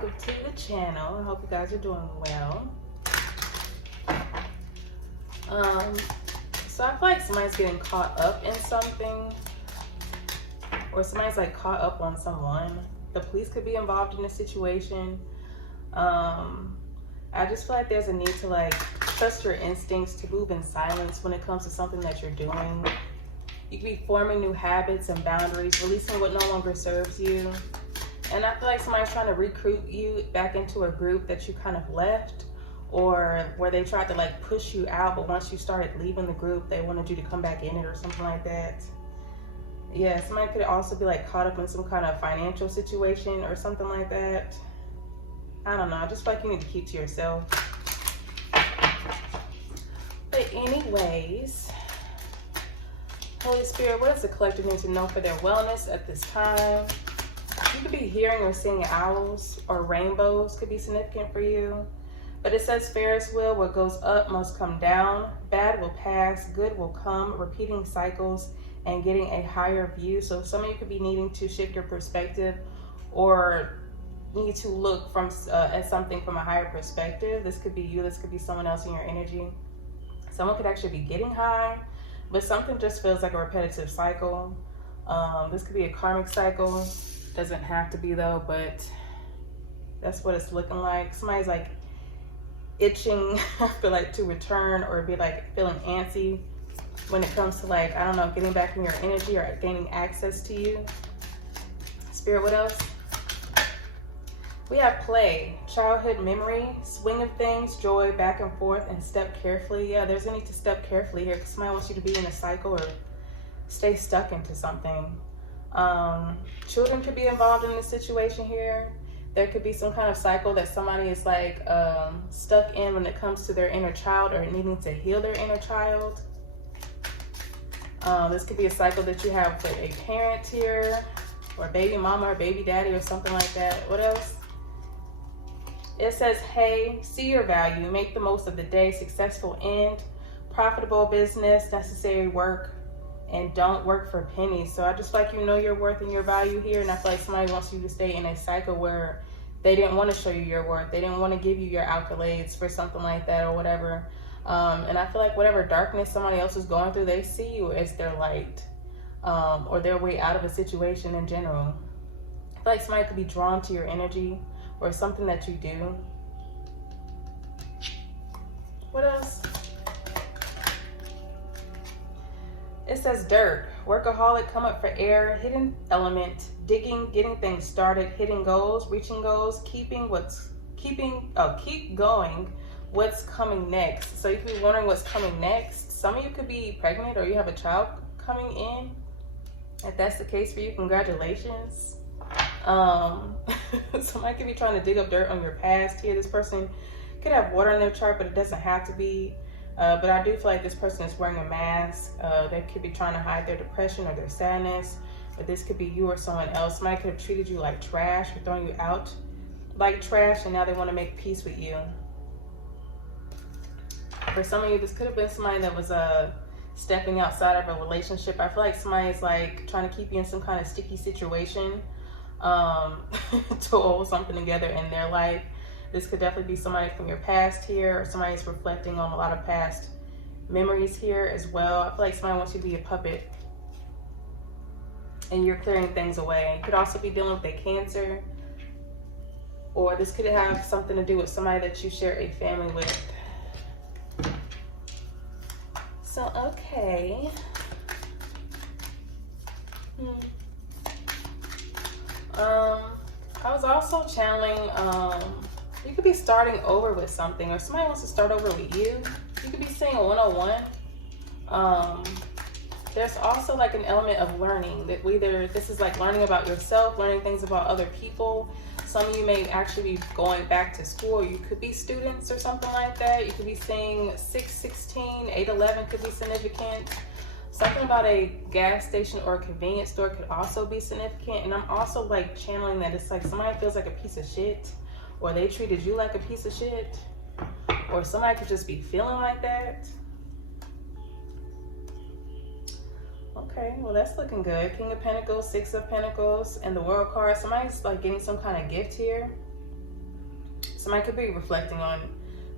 welcome to the channel. I hope you guys are doing well. So I feel like somebody's getting caught up in something, or somebody's like caught up on someone. The police could be involved in the situation. I just feel like there's a need to like trust your instincts, to move in silence when it comes to something that you're doing. You could be forming new habits and boundaries, releasing what no longer serves you. And I feel like somebody's trying to recruit you back into a group that you kind of left, or where they tried to like push you out, but once you started leaving the group, they wanted you to come back in it or something like that. Yeah, somebody could also be like caught up in some kind of financial situation or something like that. I don't know, I just feel like you need to keep to yourself. But anyways, Holy Spirit, what does the collective need to know for their wellness at this time? You could be hearing or seeing owls or rainbows could be significant for you. But it says Ferris wheel, what goes up must come down. Bad will pass, good will come, repeating cycles and getting a higher view. So some of you could be needing to shift your perspective, or need to look from at something from a higher perspective. This could be you, this could be someone else in your energy. Someone could actually be getting high, but something just feels like a repetitive cycle. This could be a karmic cycle. Doesn't have to be though, but that's what it's looking like. Somebody's like itching, I feel like, to return, or be like feeling antsy when it comes to like, I don't know, getting back in your energy or gaining access to you. Spirit, what else? We have play, childhood memory, swing of things, joy, back and forth, and step carefully. Yeah, there's a need to step carefully here because somebody wants you to be in a cycle or stay stuck into something. Children could be involved in this situation here. There could be some kind of cycle that somebody is like stuck in when it comes to their inner child, or needing to heal their inner child. This could be a cycle that you have with a parent here, or baby mama or baby daddy or something like that. What else? It says, hey, see your value, make the most of the day, successful end, profitable business, necessary work, and don't work for pennies. So I just feel like you know your worth and your value here, and I feel like somebody wants you to stay in a cycle where they didn't want to show you your worth. They didn't want to give you your accolades for something like that or whatever. And I feel like whatever darkness somebody else is going through, they see you as their light, or their way out of a situation in general. I feel like somebody could be drawn to your energy or something that you do. What else? It says dirt, workaholic, come up for air, hidden element, digging, getting things started, hitting goals, reaching goals, keep going, what's coming next. So you could be wondering what's coming next. Some of you could be pregnant, or you have a child coming in. If that's the case for you, congratulations. Somebody could be trying to dig up dirt on your past here. This person could have water in their chart, but it doesn't have to be. But I do feel like this person is wearing a mask. They could be trying to hide their depression or their sadness. But this could be you or someone else. Somebody could have treated you like trash or thrown you out like trash, and now they want to make peace with you. For some of you, this could have been somebody that was stepping outside of a relationship. I feel like somebody's like trying to keep you in some kind of sticky situation to hold something together in their life. This could definitely be somebody from your past here, or somebody's reflecting on a lot of past memories here as well. I feel like somebody wants you to be a puppet and you're clearing things away. You could also be dealing with a cancer, or this could have something to do with somebody that you share a family with. So, okay. I was also channeling, you could be starting over with something, or somebody wants to start over with you. You could be seeing a 101. There's also like an element of learning, that this is like learning about yourself, learning things about other people. Some of you may actually be going back to school. You could be students or something like that. You could be seeing 616, 811 could be significant. Something about a gas station or a convenience store could also be significant. And I'm also like channeling that it's like somebody feels like a piece of shit, or they treated you like a piece of shit, or somebody could just be feeling like that. Okay, well that's looking good. King of Pentacles, Six of Pentacles, and the World card. Somebody's like getting some kind of gift here. Somebody could be reflecting on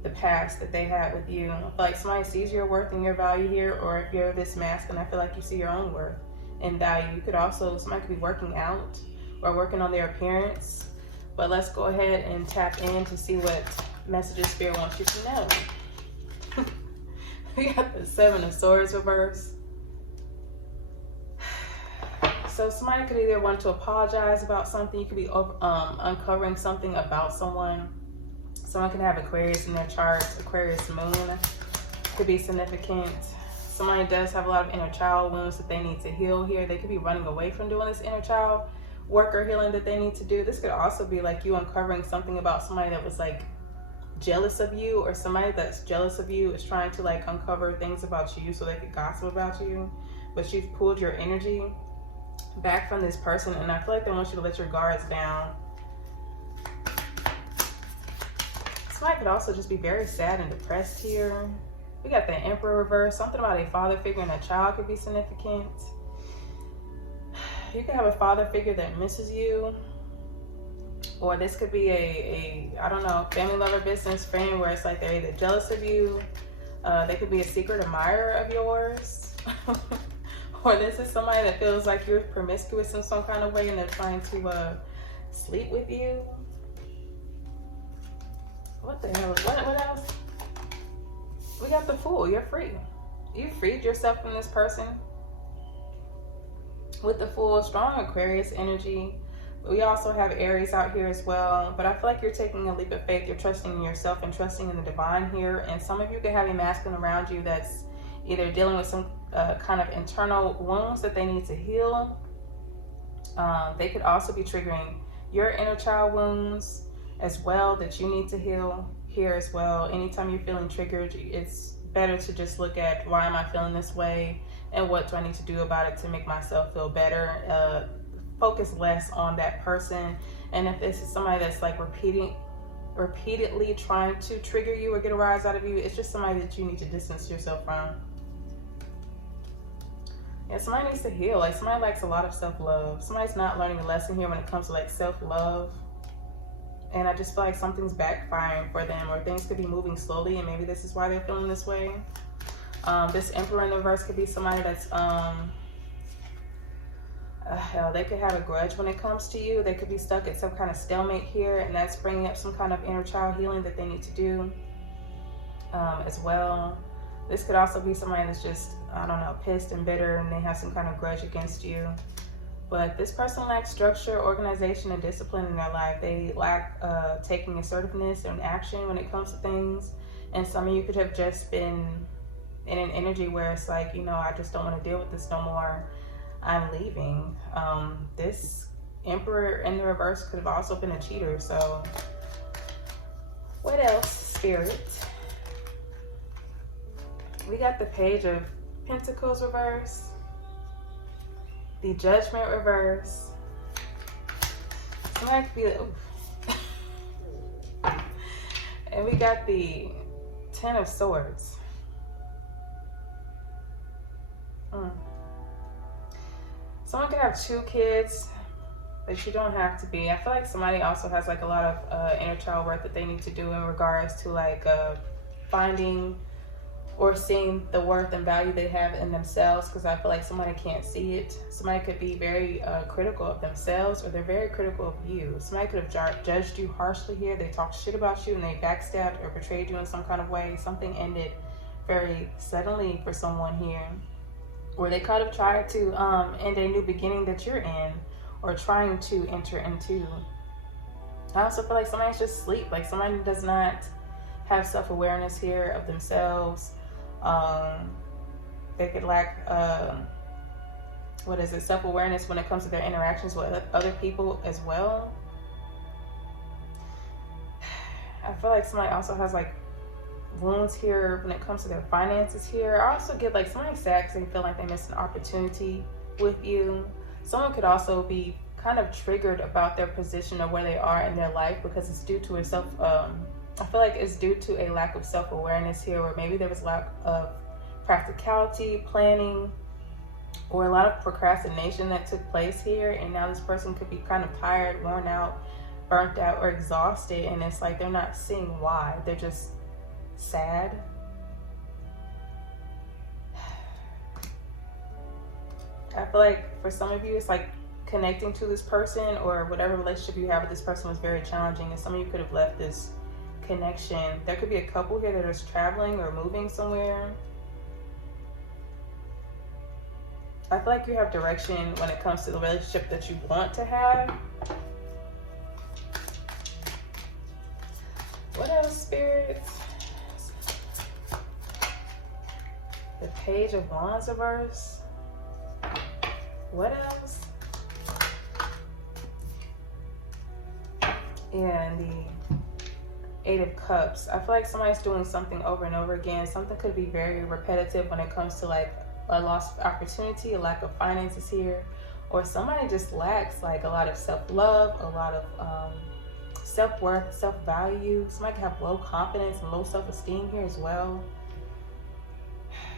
the past that they had with you. I feel like somebody sees your worth and your value here, or if you're this masculine, I feel like you see your own worth and value. You could also, somebody could be working out or working on their appearance. But let's go ahead and tap in to see what messages Spirit wants you to know. We got the Seven of Swords reverse. So somebody could either want to apologize about something. You could be uncovering something about someone. Someone can have Aquarius in their chart. Aquarius moon could be significant. Somebody does have a lot of inner child wounds that they need to heal here. They could be running away from doing this inner child work or healing that they need to do. This could also be like you uncovering something about somebody that was like jealous of you, or somebody that's jealous of you is trying to like uncover things about you so they could gossip about you, but you've pulled your energy back from this person, and I feel like they want you to let your guards down. Somebody could also just be very sad and depressed here. We got the Emperor reverse. Something about a father figure and a child could be significant. You could have a father figure that misses you, or this could be a I don't know, family, lover, business, friend, where it's like they're either jealous of you, they could be a secret admirer of yours, or this is somebody that feels like you're promiscuous in some kind of way and they're trying to sleep with you. What the hell? What else? We got the Fool. You're free. You freed yourself from this person. With the Fool, strong Aquarius energy. We also have Aries out here as well. But I feel like you're taking a leap of faith. You're trusting in yourself and trusting in the divine here. And some of you could have a masculine around you that's either dealing with some kind of internal wounds that they need to heal. They could also be triggering your inner child wounds as well that you need to heal here as well. Anytime you're feeling triggered, it's better to just look at, why am I feeling this way and what do I need to do about it to make myself feel better. Focus less on that person. And if this is somebody that's like repeatedly trying to trigger you or get a rise out of you, it's just somebody that you need to distance yourself from. Yeah, somebody needs to heal. Like somebody lacks a lot of self-love. Somebody's not learning a lesson here when it comes to like self-love. And I just feel like something's backfiring for them, or things could be moving slowly, and maybe this is why they're feeling this way. This Emperor in the reverse could be somebody that's, hell, they could have a grudge when it comes to you. They could be stuck at some kind of stalemate here, and that's bringing up some kind of inner child healing that they need to do as well. This could also be somebody that's just, I don't know, pissed and bitter, and they have some kind of grudge against you. But this person lacks structure, organization, and discipline in their life. They lack taking assertiveness and action when it comes to things. And some of you could have just been in an energy where it's like, you know, I just don't want to deal with this no more. I'm leaving. This Emperor in the reverse could have also been a cheater. So what else, Spirit? We got the Page of Pentacles reverse. The Judgment reverse. Somebody could be the, and we got the Ten of Swords. Someone could have 2 kids, but you don't have to be. I feel like somebody also has like a lot of inner child work that they need to do in regards to like finding or seeing the worth and value they have in themselves, because I feel like somebody can't see it. Somebody could be very critical of themselves, or they're very critical of you. Somebody could have judged you harshly here. They talked shit about you and they backstabbed or betrayed you in some kind of way. Something ended very suddenly for someone here, or they could have tried to end a new beginning that you're in or trying to enter into. I also feel like somebody's just asleep. Like somebody does not have self-awareness here of themselves. They could lack self-awareness when it comes to their interactions with other people as well. I feel like somebody also has like wounds here when it comes to their finances here. I also get like somebody's sad because they feel like they missed an opportunity with you. Someone could also be kind of triggered about their position or where they are in their life because it's due to a I feel like it's due to a lack of self-awareness here, where maybe there was a lack of practicality, planning, or a lot of procrastination that took place here. And now this person could be kind of tired, worn out, burnt out or exhausted, and it's like they're not seeing why. They're just sad. I feel like for some of you, it's like connecting to this person or whatever relationship you have with this person was very challenging, and some of you could have left this connection. There could be a couple here that is traveling or moving somewhere. I feel like you have direction when it comes to the relationship that you want to have. What else, spirits? The Page of Wands reverse. What else? And the 8 of Cups. I feel like somebody's doing something over and over again. Something could be very repetitive when it comes to like a lost opportunity, a lack of finances here, or somebody just lacks like a lot of self-love, a lot of self-worth, self-value. Somebody can have low confidence and low self-esteem here as well.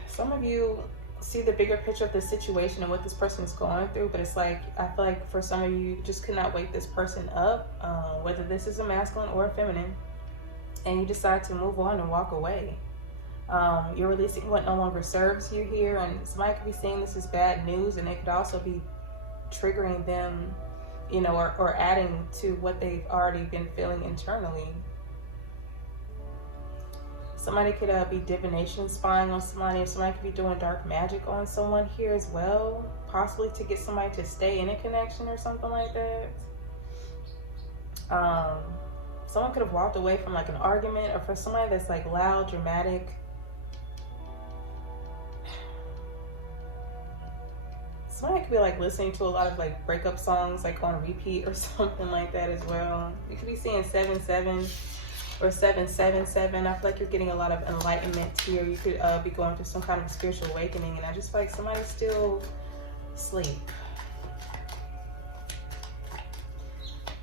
Some of you see the bigger picture of the situation and what this person is going through, but it's like, I feel like for some of you just could not wake this person up, whether this is a masculine or a feminine, and you decide to move on and walk away. You're releasing what no longer serves you here, and somebody could be seeing this as bad news, and it could also be triggering them, you know, or adding to what they've already been feeling internally. Somebody could be divination, spying on somebody. Somebody could be doing dark magic on someone here as well, possibly to get somebody to stay in a connection or something like that. Someone could have walked away from like an argument, or for somebody that's like loud, dramatic. Somebody could be like listening to a lot of like breakup songs like on repeat or something like that as well. You could be seeing 7-7 or 777. I feel like you're getting a lot of enlightenment here. You could be going through some kind of spiritual awakening, and I just feel like somebody's still asleep.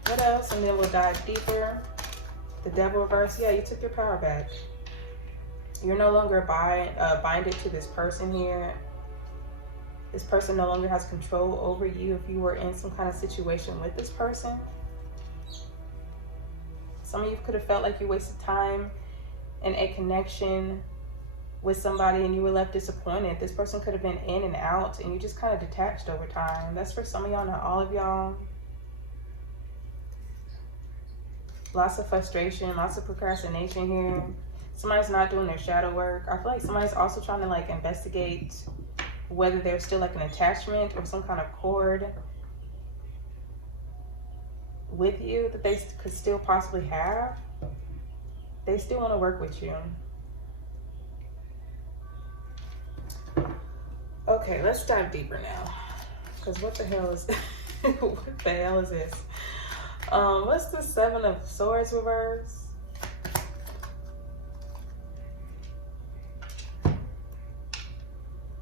What else? And then we'll dive deeper. The Devil reverse. Yeah, you took your power back. You're no longer binded to this person here. This person no longer has control over you if you were in some kind of situation with this person. Some of you could have felt like you wasted time in a connection with somebody and you were left disappointed. This person could have been in and out and you just kind of detached over time. That's for some of y'all, not all of y'all. Lots of frustration, lots of procrastination here. Somebody's not doing their shadow work. I feel like somebody's also trying to like investigate whether there's still like an attachment or some kind of cord with you that they could still possibly have. They still want to work with you. Okay, let's dive deeper now. Because what the hell is what the hell is this? What's the 7 of Swords reverse?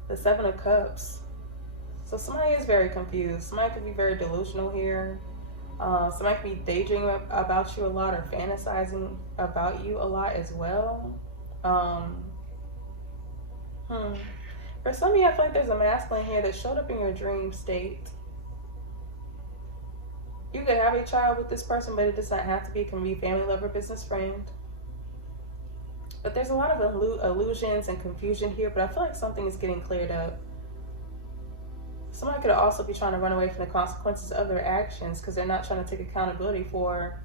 The 7 of Cups. So somebody is very confused. Somebody could be very delusional here. Somebody could be daydreaming about you a lot or fantasizing about you a lot as well. For some of you, I feel like there's a masculine here that showed up in your dream state. You could have a child with this person, but it does not have to be. It can be family, lover, business friend. But there's a lot of illusions and confusion here, but I feel like something is getting cleared up. Somebody could also be trying to run away from the consequences of their actions because they're not trying to take accountability for,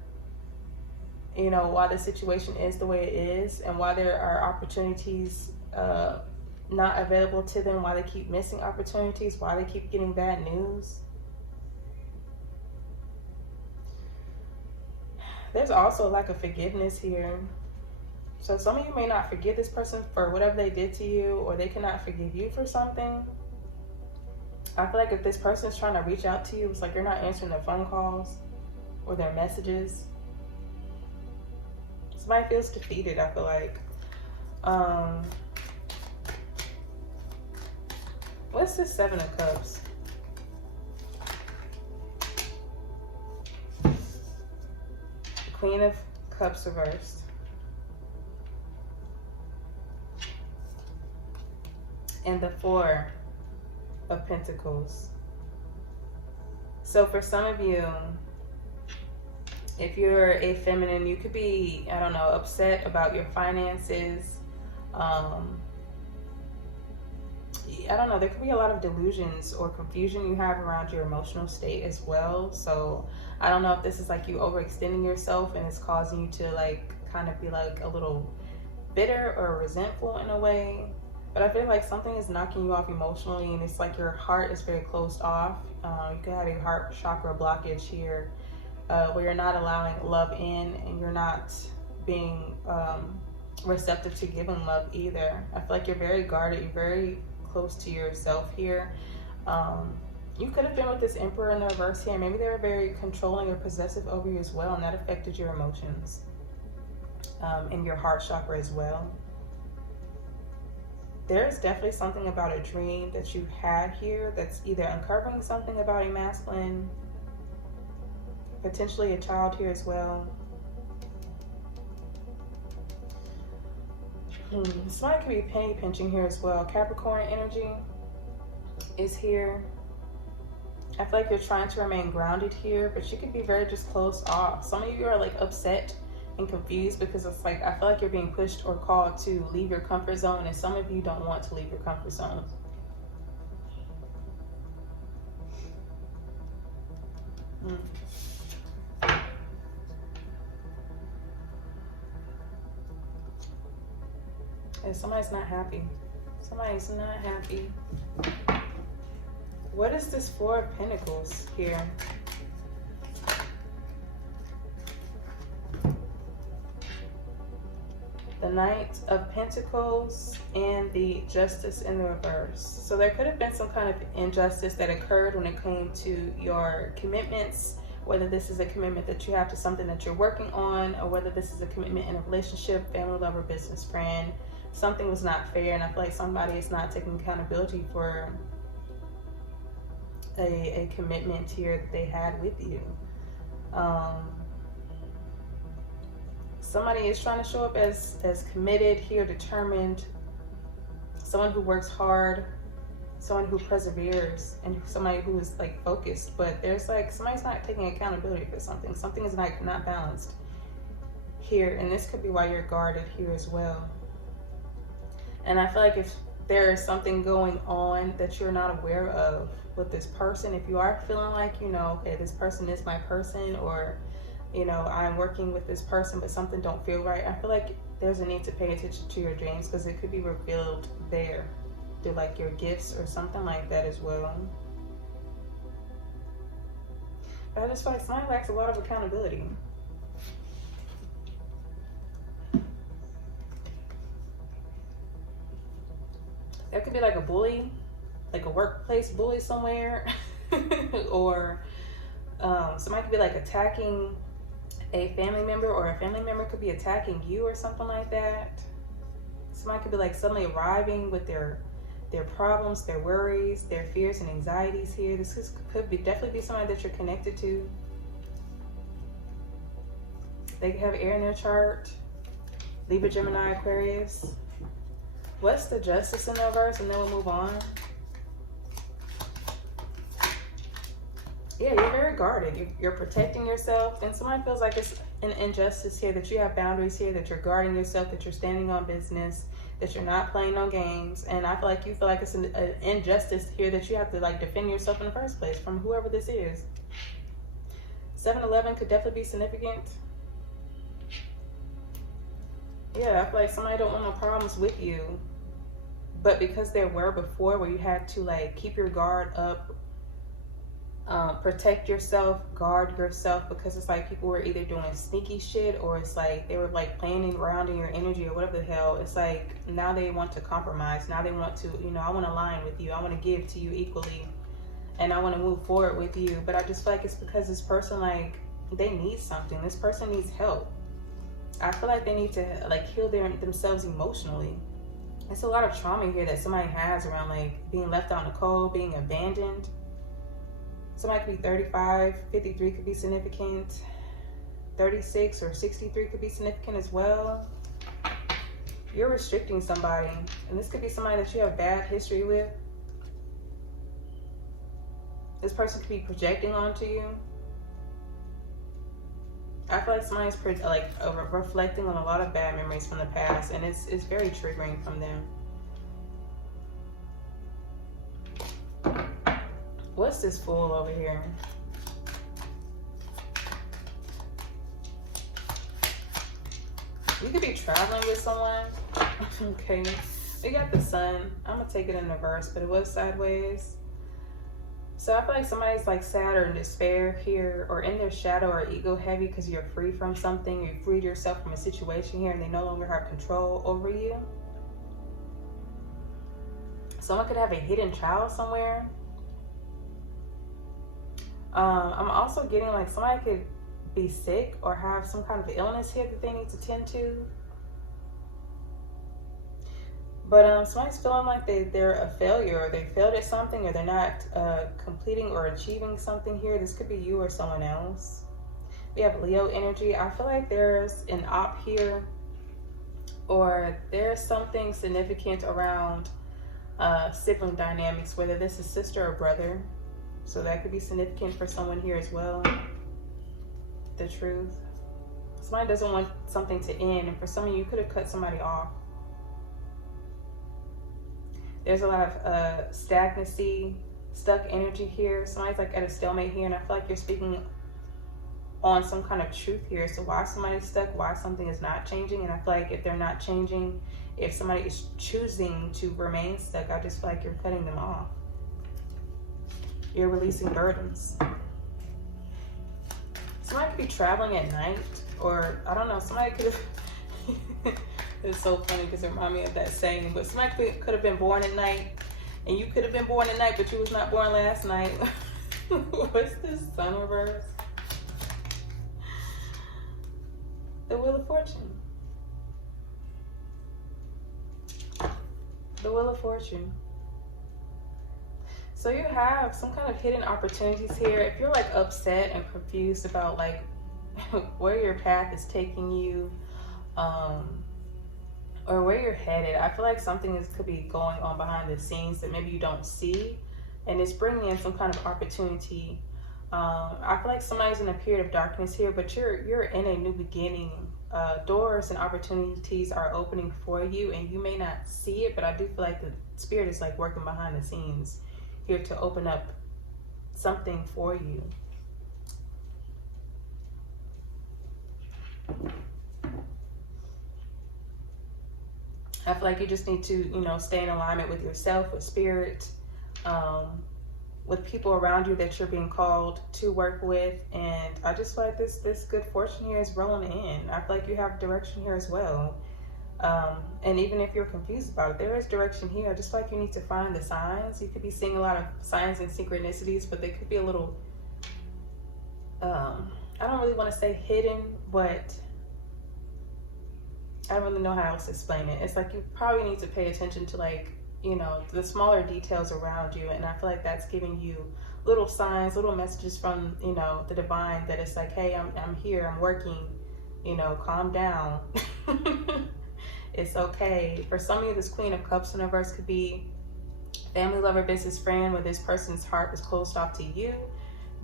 you know, why the situation is the way it is and why there are opportunities not available to them, why they keep missing opportunities, why they keep getting bad news. There's also a lack of forgiveness here. So some of you may not forgive this person for whatever they did to you, or they cannot forgive you for something. I feel like if this person is trying to reach out to you, it's like you're not answering their phone calls or their messages. Somebody feels defeated, I feel like. What's this 7 of Cups? Queen of Cups reversed. And the 4 of Pentacles. So for some of you, If you're a feminine, you could be, I don't know, upset about your finances. I don't know, there could be a lot of delusions or confusion you have around your emotional state as well. So I don't know if this is like you overextending yourself and it's causing you to like kind of be like a little bitter or resentful in a way. But I feel like something is knocking you off emotionally, and it's like your heart is very closed off. You could have a heart chakra blockage here, where you're not allowing love in, and you're not being receptive to giving love either. I feel like you're very guarded, you're very close to yourself here. You could have been with this Emperor in the reverse here. Maybe they were very controlling or possessive over you as well, and that affected your emotions and your heart chakra as well. There's definitely something about a dream that you had here that's either uncovering something about a masculine, potentially a child here as well. Somebody could be penny pinching here as well. Capricorn energy is here. I feel like you're trying to remain grounded here, but you could be very just closed off. Some of you are like upset and confused because it's like, I feel like you're being pushed or called to leave your comfort zone, and some of you don't want to leave your comfort zone. And somebody's not happy. Somebody's not happy. What is this Four of Pentacles here? The Knight of Pentacles and the Justice in the reverse. So there could have been some kind of injustice that occurred when it came to your commitments, whether this is a commitment that you have to something that you're working on, or whether this is a commitment in a relationship, family, lover, business, friend. Something was not fair, and I feel like somebody is not taking accountability for a commitment here that they had with you. Somebody is trying to show up as committed here, determined, someone who works hard, someone who perseveres, and somebody who is like focused. But there's like, somebody's not taking accountability for something. Something is not balanced here, and this could be why you're guarded here as well. And I feel like if there is something going on that you're not aware of with this person, if you are feeling like, you know, okay, this person is my person, or, you know, I'm working with this person, but something don't feel right, I feel like there's a need to pay attention to your dreams, because it could be revealed there through like your gifts or something like that as well. But I just feel like somebody lacks a lot of accountability. There could be like a bully, like a workplace bully somewhere, or somebody could be like attacking a family member, or a family member could be attacking you or something like that. Somebody could be like suddenly arriving with their problems, their worries, their fears and anxieties here. Could definitely be somebody that you're connected to. They could have air in their chart. Libra, Gemini, Aquarius. What's the Justice in the reverse? And then we'll move on. Yeah, you're very guarded. You're protecting yourself. And somebody feels like it's an injustice here, that you have boundaries here, that you're guarding yourself, that you're standing on business, that you're not playing no games. And I feel like you feel like it's an injustice here, that you have to like defend yourself in the first place from whoever this is. 7-11 could definitely be significant. Yeah, I feel like somebody don't want no problems with you. But because there were before where you had to like keep your guard up, protect yourself, guard yourself, because it's like people were either doing sneaky shit, or it's like they were like playing around in your energy or whatever the hell. It's like now they want to compromise. Now they want to, you know, I want to align with you. I want to give to you equally, and I want to move forward with you. But I just feel like it's because this person, like, they need something. This person needs help. I feel like they need to like heal themselves emotionally. It's a lot of trauma here that somebody has around like being left out in the cold, being abandoned. Somebody could be 35, 53 could be significant. 36 or 63 could be significant as well. You're restricting somebody, and this could be somebody that you have bad history with. This person could be projecting onto you. I feel like somebody's like reflecting on a lot of bad memories from the past, and it's very triggering from them. What's this Fool over here? You could be traveling with someone. Okay. We got the Sun. I'm going to take it in reverse, but it was sideways. So I feel like somebody's like sad or in despair here, or in their shadow or ego heavy because you're free from something. You freed yourself from a situation here and they no longer have control over you. Someone could have a hidden child somewhere. I'm also getting like somebody could be sick or have some kind of illness here that they need to tend to. But somebody's feeling like they're a failure, or they failed at something, or they're not completing or achieving something here. This could be you or someone else. We have Leo energy. I feel like there's an op here, or there's something significant around sibling dynamics, whether this is sister or brother. So that could be significant for someone here as well. The Truth. Somebody doesn't want something to end, and for some of you, you could have cut somebody off. There's a lot of stagnancy, stuck energy here. Somebody's like at a stalemate here, and I feel like you're speaking on some kind of truth here. So why somebody's stuck, why something is not changing, and I feel like if they're not changing, if somebody is choosing to remain stuck, I just feel like you're cutting them off. You're releasing burdens. Somebody could be traveling at night, or I don't know, somebody could have, it's so funny because it reminds me of that saying, but somebody could have been born at night, and you could have been born at night, but you was not born last night. What's this Sun reverse? The Wheel of Fortune. The Wheel of Fortune. So you have some kind of hidden opportunities here. If you're like upset and confused about like where your path is taking you, or where you're headed, I feel like something could be going on behind the scenes that maybe you don't see, and it's bringing in some kind of opportunity. I feel like somebody's in a period of darkness here, but you're in a new beginning. Doors and opportunities are opening for you, and you may not see it, but I do feel like the Spirit is like working behind the scenes here to open up something for you. I feel like you just need to, stay in alignment with yourself, with Spirit, with people around you that you're being called to work with. And I just feel like this good fortune here is rolling in. I feel like you have direction here as well. And even if you're confused about it, there is direction here. I just feel like you need to find the signs. You could be seeing a lot of signs and synchronicities, but they could be a little, I don't really want to say hidden, but I don't really know how else to explain it. It's like you probably need to pay attention to like, the smaller details around you. And I feel like that's giving you little signs, little messages from, the divine, that it's like, hey, I'm here, I'm working, calm down. It's okay. For some of you, this Queen of Cups in reverse could be family, lover, business, friend, where this person's heart was closed off to you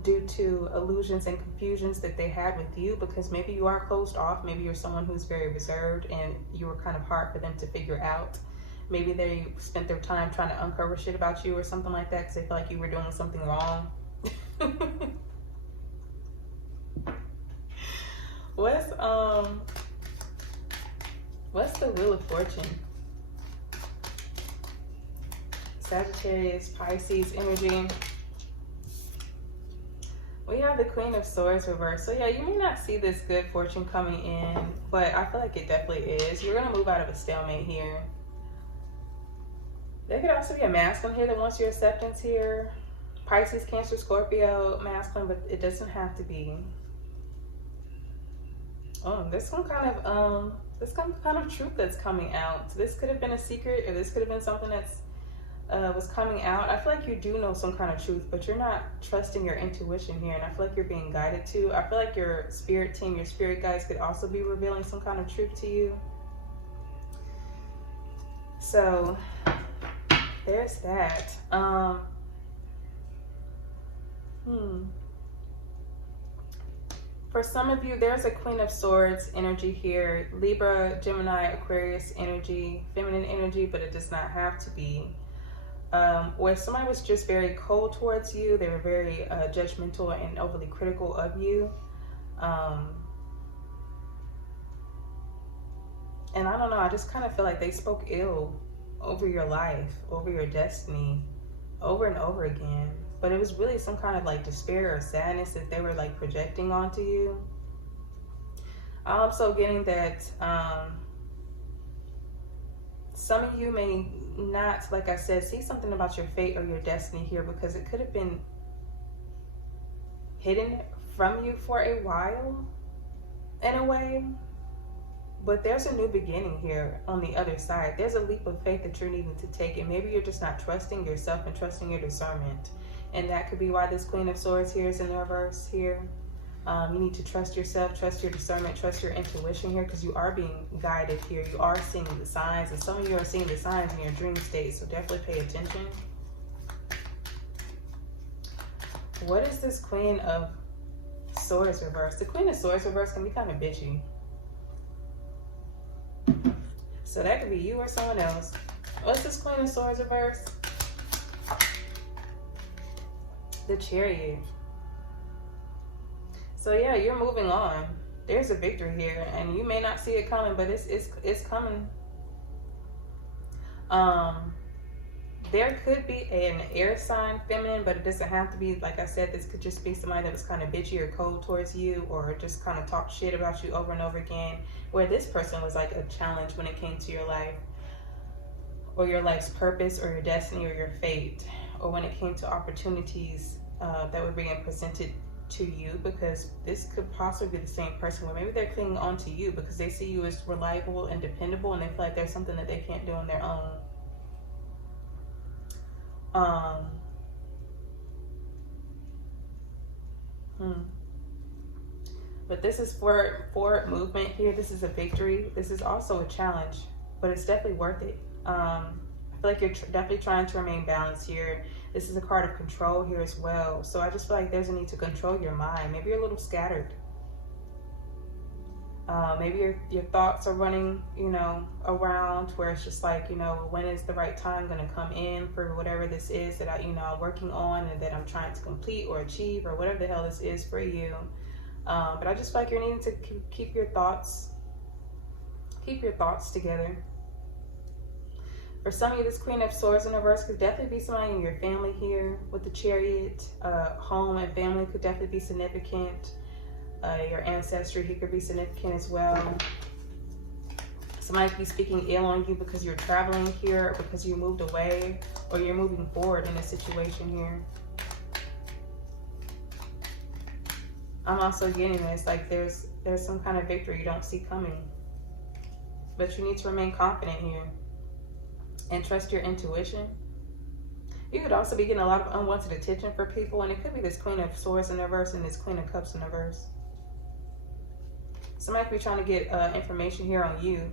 due to illusions and confusions that they had with you, because maybe you are closed off. Maybe you're someone who's very reserved and you were kind of hard for them to figure out. Maybe they spent their time trying to uncover shit about you or something like that because they felt like you were doing something wrong. What's the Wheel of Fortune? Sagittarius, Pisces energy. We have the Queen of Swords reversed. So yeah, you may not see this good fortune coming in, but I feel like it definitely is. You're going to move out of a stalemate here. There could also be a masculine here that wants your acceptance here. Pisces, Cancer, Scorpio, masculine, but it doesn't have to be. Oh, there's some kind of truth that's coming out. So this could have been a secret, or this could have been something that's was coming out. I feel like you do know some kind of truth, but you're not trusting your intuition here, and I feel like you're being guided to. I feel like your spirit team, your spirit guides could also be revealing some kind of truth to you. So there's that. For some of you, there's a Queen of Swords energy here. Libra, Gemini, Aquarius energy, feminine energy, but it does not have to be. Or somebody was just very cold towards you. They were very judgmental and overly critical of you. And I don't know, I just kind of feel like they spoke ill over your life, over your destiny, over and over again. But it was really some kind of like despair or sadness that they were like projecting onto you. I'm also getting that some of you may not, like I said, see something about your fate or your destiny here, because it could have been hidden from you for a while in a way. But there's a new beginning here on the other side. There's a leap of faith that you're needing to take, and maybe you're just not trusting yourself and trusting your discernment. And that could be why this Queen of Swords here is in the reverse here. You need to trust yourself, trust your discernment, trust your intuition here, because you are being guided here. You are seeing the signs, and some of you are seeing the signs in your dream state, so definitely pay attention. What is this Queen of Swords reverse? The Queen of Swords reverse can be kind of bitchy. So that could be you or someone else. What's this Queen of Swords reverse? The Chariot. So yeah, you're moving on. There's a victory here, and you may not see it coming, but it's coming. There could be an air sign feminine, but it doesn't have to be. Like I said, this could just be somebody that was kind of bitchy or cold towards you, or just kind of talk shit about you over and over again, where this person was like a challenge when it came to your life, or your life's purpose, or your destiny, or your fate, or when it came to opportunities that were being presented to you, because this could possibly be the same person where maybe they're clinging on to you because they see you as reliable and dependable, and they feel like there's something that they can't do on their own. But this is forward movement here. This is a victory. This is also a challenge, but it's definitely worth it. I feel like you're definitely trying to remain balanced here. This is a card of control here as well. So I just feel like there's a need to control your mind. Maybe you're a little scattered. Maybe your thoughts are running, around, where it's just like, when is the right time going to come in for whatever this is that I'm working on and that I'm trying to complete or achieve, or whatever the hell this is for you. But I just feel like you're needing to keep your thoughts together. For some of you, this Queen of Swords in reverse could definitely be somebody in your family here with the Chariot. Home and family could definitely be significant. Your ancestry here could be significant as well. Somebody could be speaking ill on you because you're traveling here, or because you moved away, or you're moving forward in a situation here. I'm also getting this, like there's some kind of victory you don't see coming. But you need to remain confident here and trust your intuition. You could also be getting a lot of unwanted attention for people, and it could be this Queen of Swords in reverse and this Queen of Cups in reverse. Somebody could be trying to get information here on you.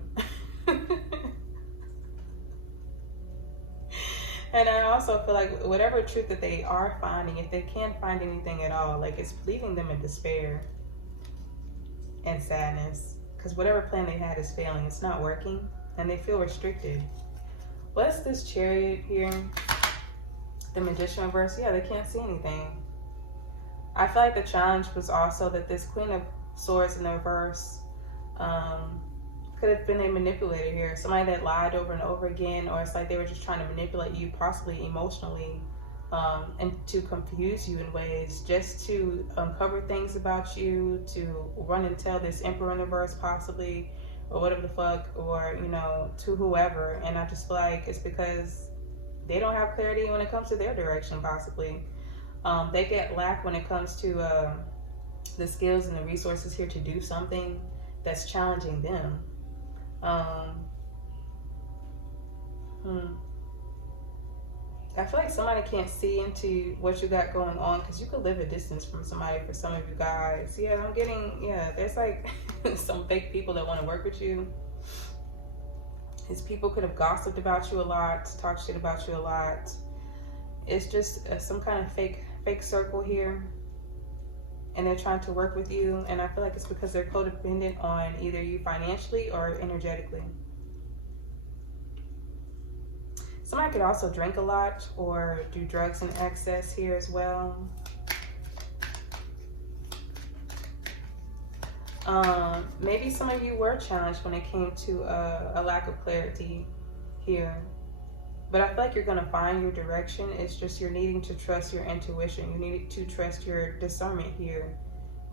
And I also feel like whatever truth that they are finding, if they can't find anything at all, like it's leaving them in despair and sadness, because whatever plan they had is failing. It's not working, and they feel restricted. What's this Chariot here? The Magician reverse. Yeah, they can't see anything. I feel like the challenge was also that this Queen of Swords in the reverse could have been a manipulator here. Somebody that lied over and over again, or it's like they were just trying to manipulate you, possibly emotionally, and to confuse you in ways, just to uncover things about you, to run and tell this Emperor in the reverse possibly, or whatever the fuck, or to whoever. And I just feel like it's because they don't have clarity when it comes to their direction, possibly. They get lack when it comes to the skills and the resources here to do something that's challenging them. I feel like somebody can't see into what you got going on, because you could live a distance from somebody for some of you guys. Yeah, I'm getting, there's like some fake people that want to work with you. These people could have gossiped about you a lot, talked shit about you a lot. It's just some kind of fake circle here. and they're trying to work with you, and I feel like it's because they're codependent on either you financially or energetically. Somebody could also drink a lot or do drugs in excess here as well. Maybe some of you were challenged when it came to a lack of clarity here. But I feel like you're going to find your direction. It's just you're needing to trust your intuition. You need to trust your discernment here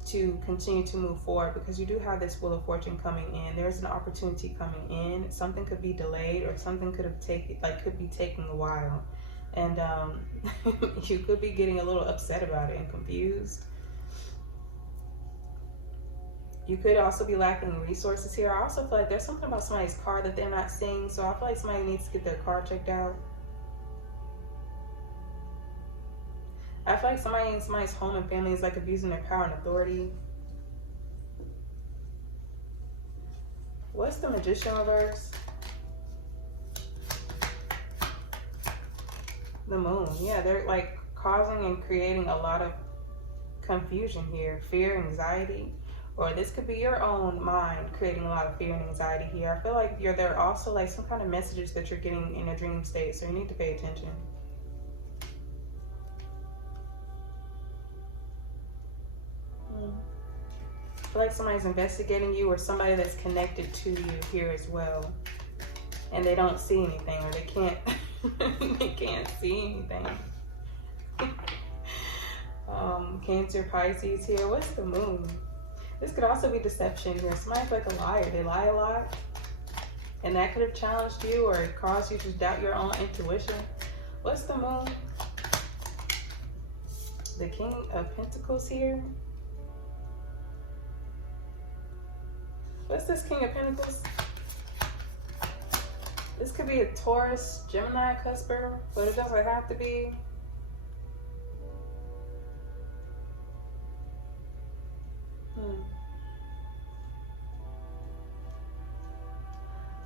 to continue to move forward, because you do have this Wheel of Fortune coming in. There's an opportunity coming in. Something could be delayed, or something could be taking a while. And you could be getting a little upset about it and confused. You could also be lacking resources here. I also feel like there's something about somebody's car that they're not seeing. So I feel like somebody needs to get their car checked out. I feel like somebody in somebody's home and family is like abusing their power and authority. What's the Magician reverse? The Moon. Yeah, they're like causing and creating a lot of confusion here. Fear, anxiety. Or this could be your own mind creating a lot of fear and anxiety here. I feel like there are also like some kind of messages that you're getting in a dream state, so you need to pay attention. I feel like somebody's investigating you, or somebody that's connected to you here as well, and they don't see anything, or they can't they can't see anything. Cancer, Pisces here. What's the Moon? This could also be deception here. Somebody's like a liar. They lie a lot. And that could have challenged you or caused you to doubt your own intuition. What's the Moon? The King of Pentacles here. What's this King of Pentacles? This could be a Taurus, Gemini, cusper, but it doesn't have to be.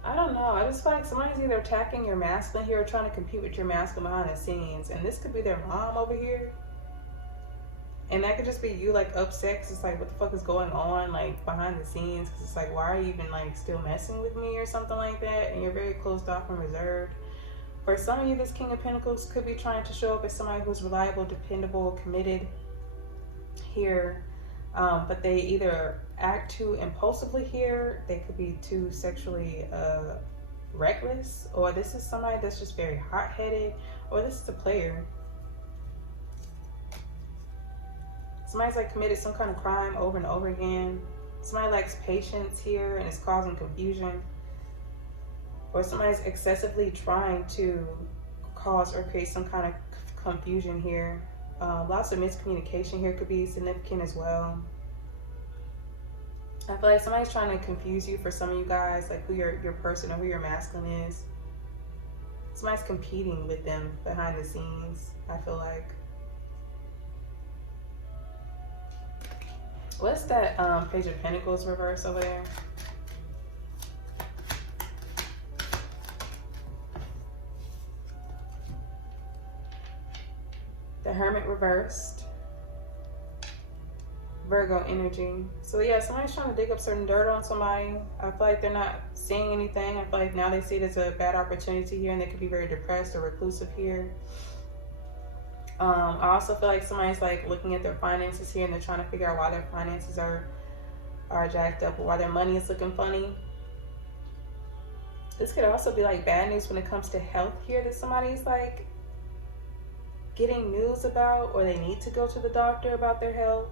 I don't know. I just feel like somebody's either attacking your masculine here or trying to compete with your masculine behind the scenes. And this could be their mom over here. And that could just be you like upset, cause it's like, what the fuck is going on like behind the scenes? Cause it's like, why are you even like still messing with me or something like that? And you're very closed off and reserved. For some of you, this King of Pentacles could be trying to show up as somebody who's reliable, dependable, committed here. But they either act too impulsively here, they could be too sexually reckless, or this is somebody that's just very hot-headed, or this is a player. Somebody's like committed some kind of crime over and over again. Somebody lacks patience here and is causing confusion. Or somebody's excessively trying to cause or create some kind of confusion here. Lots of miscommunication here could be significant as well. I feel like somebody's trying to confuse you for some of you guys, like who your person or who your masculine is. Somebody's competing with them behind the scenes, I feel like. What's that Page of Pentacles reverse over there? The Hermit reversed. Virgo energy. So yeah, somebody's trying to dig up certain dirt on somebody. I feel like they're not seeing anything. I feel like now they see it as a bad opportunity here, and they could be very depressed or reclusive here. I also feel like somebody's like looking at their finances here, and they're trying to figure out why their finances are jacked up, or why their money is looking funny. This could also be like bad news when it comes to health here, that somebody's like getting news about, or they need to go to the doctor about their health.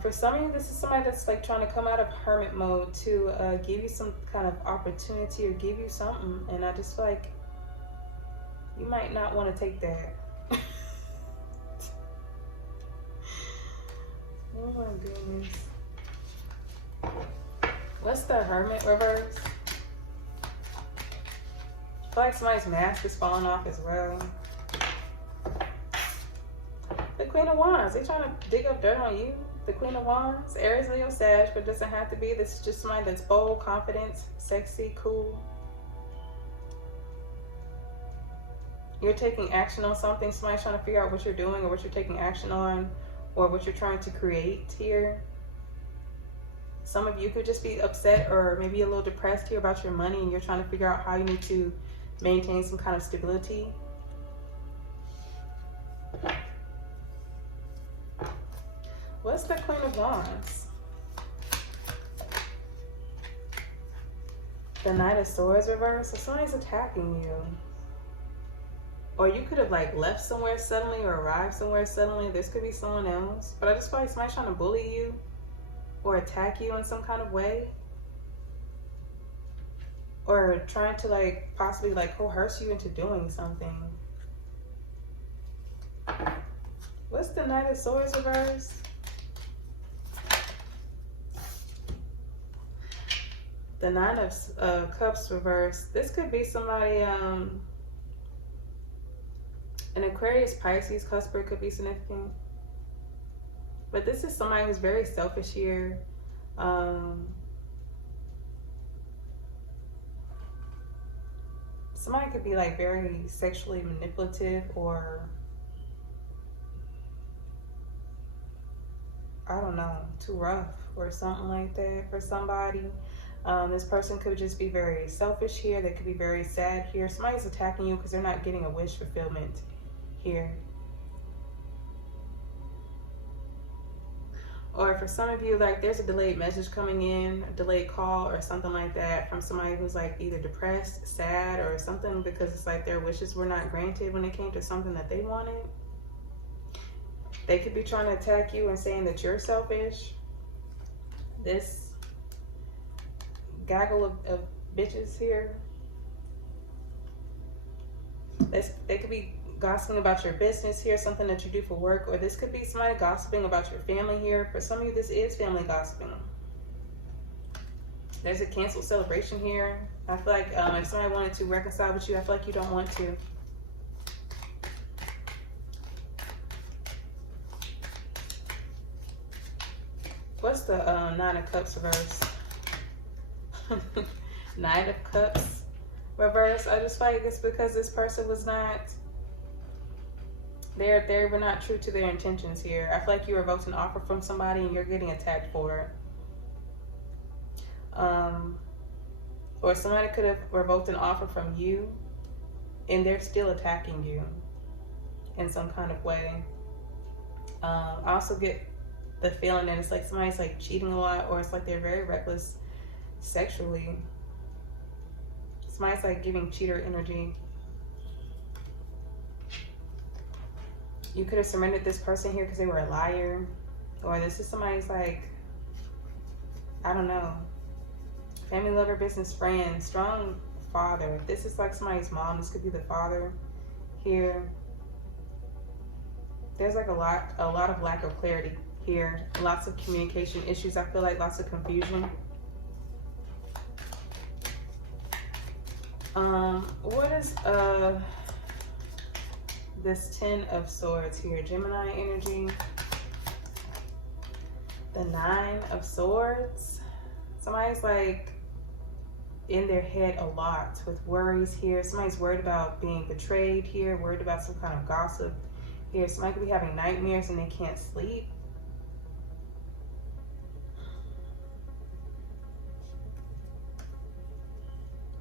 For some of you, this is somebody that's like trying to come out of hermit mode to give you some kind of opportunity or give you something, and I just feel like you might not want to take that. Oh my goodness. What's the Hermit reverse? I feel like somebody's mask is falling off as well. The Queen of Wands, they trying to dig up dirt on you. The Queen of Wands, Aries, Leo, Sag, but it doesn't have to be. This is just somebody that's bold, confident, sexy, cool. You're taking action on something. Somebody's trying to figure out what you're doing or what you're taking action on or what you're trying to create here. Some of you could just be upset or maybe a little depressed here about your money, and you're trying to figure out how you need to maintain some kind of stability. What's the Queen of Wands? The Knight of Swords reversed. So somebody's attacking you. Or you could have like left somewhere suddenly or arrived somewhere suddenly. This could be someone else. But I just feel like somebody's trying to bully you or attack you in some kind of way. Or trying to like possibly like coerce you into doing something. What's the Knight of Swords reversed? The Nine of Cups reversed. This could be somebody, an Aquarius, Pisces, Cusper could be significant. But this is somebody who's very selfish here. Somebody could be like very sexually manipulative, or I don't know, too rough or something like that for somebody. This person could just be very selfish here. They could be very sad here. Somebody's attacking you because they're not getting a wish fulfillment here. Or for some of you, like there's a delayed message coming in, a delayed call or something like that from somebody who's like either depressed, sad, or something, because it's like their wishes were not granted when it came to something that they wanted. They could be trying to attack you and saying that you're selfish. This gaggle of bitches here. They could be gossiping about your business here, something that you do for work, or this could be somebody gossiping about your family here. For some of you, this is family gossiping. There's a canceled celebration here. I feel like if somebody wanted to reconcile with you, I feel like you don't want to. What's the Nine of Cups reverse? Nine of Cups reverse. I just feel like it's because this person was not, they were not true to their intentions here. I feel like you revoked an offer from somebody and you're getting attacked for it. Or somebody could have revoked an offer from you and they're still attacking you in some kind of way. I also get the feeling that it's like somebody's like cheating a lot, or it's like they're very reckless sexually. Somebody's like giving cheater energy. You could have surrendered this person here because they were a liar, or this is somebody's like, I don't know, family, lover, business friend, strong father. If this is like somebody's mom, this could be the father here. There's like a lot of lack of clarity here. Lots of communication issues. I feel like lots of confusion. What is this Ten of Swords here? Gemini energy. The Nine of Swords. Somebody's like in their head a lot with worries here. Somebody's worried about being betrayed here, worried about some kind of gossip here. Somebody could be having nightmares and they can't sleep.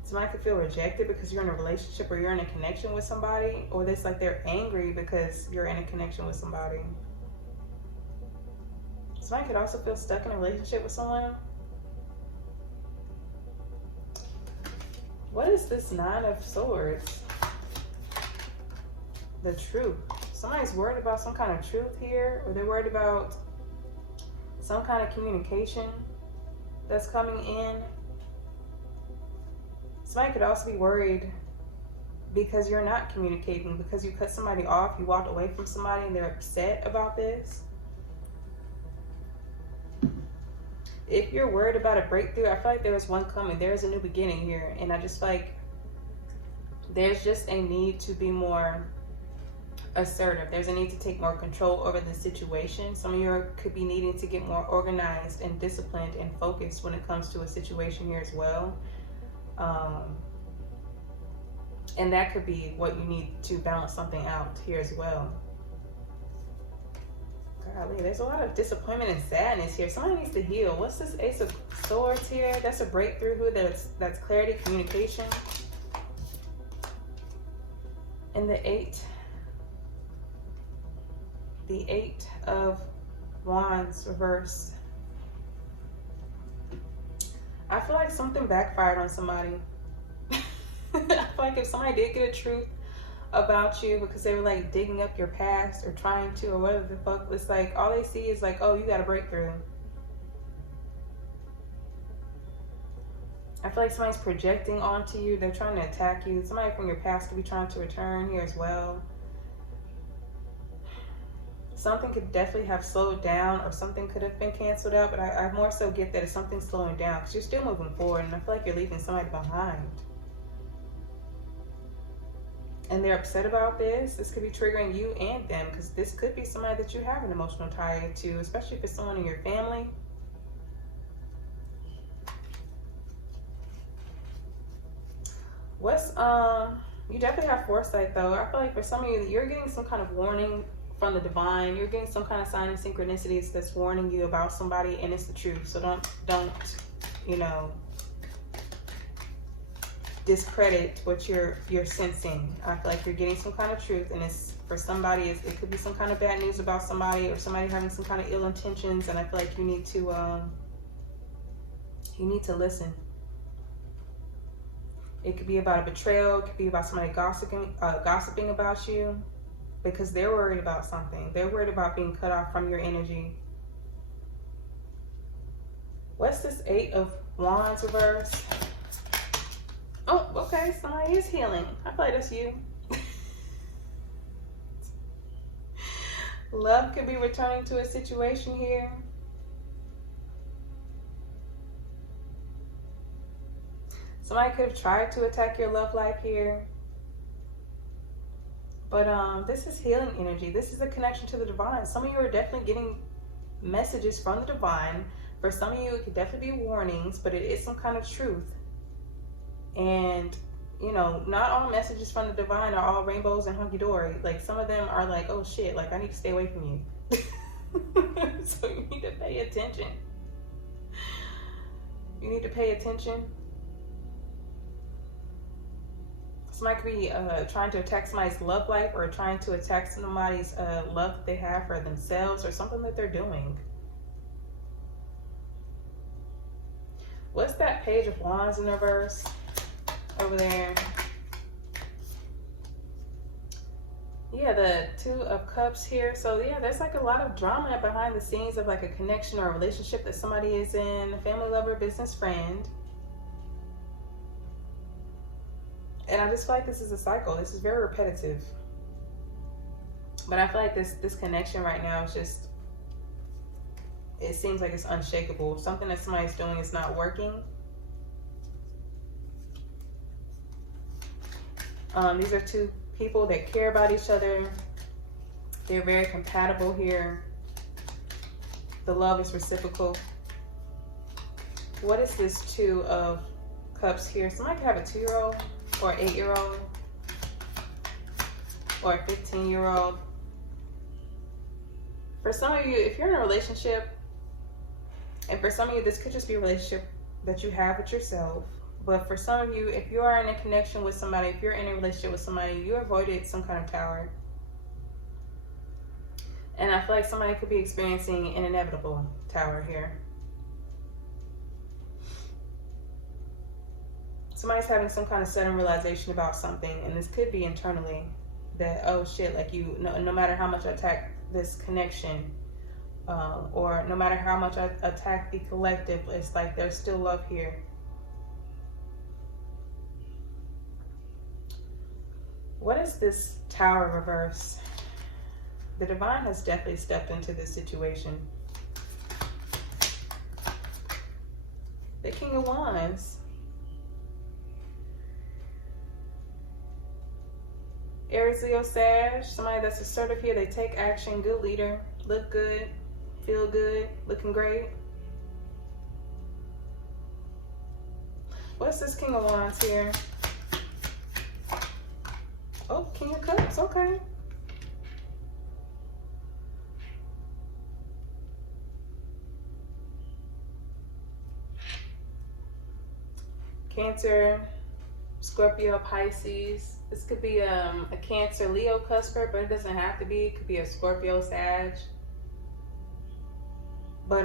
Somebody could feel rejected because you're in a relationship or you're in a connection with somebody, or it's like they're angry because you're in a connection with somebody. Somebody could also feel stuck in a relationship with someone. What is this Nine of Swords? The truth. Somebody's worried about some kind of truth here, or they're worried about some kind of communication that's coming in. Somebody could also be worried because you're not communicating, because you cut somebody off, you walked away from somebody and they're upset about this. If you're worried about a breakthrough, I feel like there is one coming. There is a new beginning here. And I just feel like there's just a need to be more assertive. There's a need to take more control over the situation. Some of you could be needing to get more organized and disciplined and focused when it comes to a situation here as well. And that could be what you need to balance something out here as well. Golly, there's a lot of disappointment and sadness here. Somebody needs to heal. What's this Ace of Swords here? That's a breakthrough. That's clarity, communication. And the Eight of Wands reverse. I feel like something backfired on somebody. I feel like if somebody did get a truth about you because they were like digging up your past or trying to, or whatever the fuck, it's like all they see is like, oh, you got a breakthrough. I feel like somebody's projecting onto you. They're trying to attack you. Somebody from your past could be trying to return here as well. Something could definitely have slowed down, or something could have been canceled out, but I more so get that it's something slowing down because you're still moving forward, and I feel like you're leaving somebody behind. And they're upset about this. This could be triggering you and them, because this could be somebody that you have an emotional tie to, especially if it's someone in your family. You definitely have foresight though. I feel like for some of you, you're getting some kind of warning from the divine. You're getting some kind of sign of synchronicities that's warning you about somebody, and it's the truth. So don't, you know, discredit what you're sensing. I feel like you're getting some kind of truth, and it's for somebody. It could be some kind of bad news about somebody, or somebody having some kind of ill intentions. And I feel like you need to listen. It could be about a betrayal. It could be about somebody gossiping about you, because they're worried about something. They're worried about being cut off from your energy. What's this Eight of Wands reverse? Oh, okay, somebody is healing. I feel like that's you. Love could be returning to a situation here. Somebody could have tried to attack your love life here. But this is healing energy. This is a connection to the divine. Some of you are definitely getting messages from the divine. For some of you, it could definitely be warnings, but it is some kind of truth. And, you know, not all messages from the divine are all rainbows and hunky-dory. Like, some of them are like, oh shit, like, I need to stay away from you. So you need to pay attention. You need to pay attention. Somebody could be trying to attack somebody's love life, or trying to attack somebody's love that they have for themselves, or something that they're doing. What's that Page of Wands in reverse over there? Yeah, the Two of Cups here. So yeah, there's like a lot of drama behind the scenes of like a connection or a relationship that somebody is in, a family, lover, business, friend. And I just feel like this is a cycle. This is very repetitive. But I feel like this connection right now is just, it seems like it's unshakable. Something that somebody's doing is not working. These are two people that care about each other. They're very compatible here. The love is reciprocal. What is this Two of Cups here? Somebody could have a 2-year-old, or an 8-year-old, or a 15-year-old. For some of you, if you're in a relationship, and for some of you, this could just be a relationship that you have with yourself. But for some of you, if you are in a connection with somebody, if you're in a relationship with somebody, you avoided some kind of tower. And I feel like somebody could be experiencing an inevitable tower here. Somebody's having some kind of sudden realization about something, and this could be internally, that, oh shit, like no matter how much I attack this connection, or no matter how much I attack the collective, it's like there's still love here. What is this Tower reverse? The divine has definitely stepped into this situation. The King of Wands. Aries, Leo, Sag, somebody that's assertive here. They take action, good leader, look good, feel good, looking great. What's this King of Wands here? Oh, King of Cups, okay. Cancer, Scorpio, Pisces. This could be a Cancer, Leo cusper, but it doesn't have to be. It could be a Scorpio, Sag. But